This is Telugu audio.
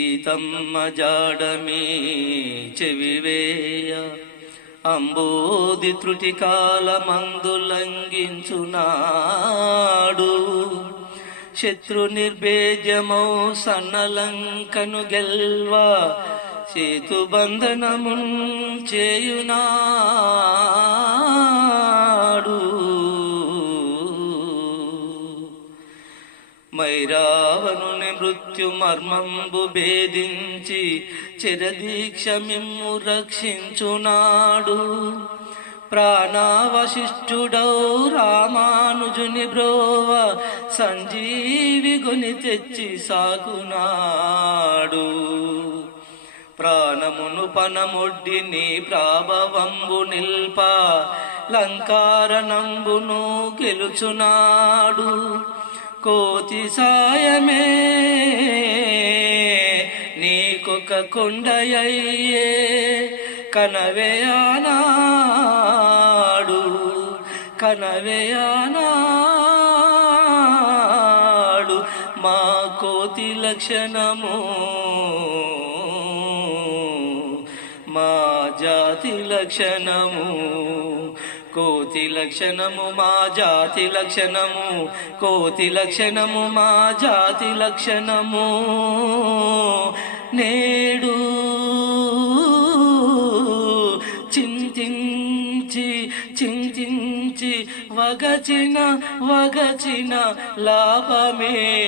సీతమ్మ జాడమే చెవివేయ అంబోది త్రుటి కాలమందు లంఘించునాడు. శత్రు నిర్భేద్యమౌ సన్నలంకను గెల్వ సేతుబంధనమున్ చేయునాడు. మైరావణుని మృత్యు మర్మంబు భేదించి చిరదీక్ష మిమ్ము రక్షించునాడు. ప్రాణావశిష్ఠుడౌ రామానుజుని బ్రోవ సంజీవి గుని తెచ్చి సాకునాడు. ప్రాణమును పనమొడ్డి నీ ప్రాభవంబు నిల్ప లంకారణంబును గెలుచునాడు. కోతి సాయమే నీకొక కొండయయ్యే కనవేయానాడు కనవేయానాడు. మా కోతి లక్షణము మా జాతి లక్షణము. కోతి లక్షణము మా జాతి లక్షణము. కోతి లక్షణము మా జాతి లక్షణము. నేడు చింతించి చింతించి వగచిన లాభమే.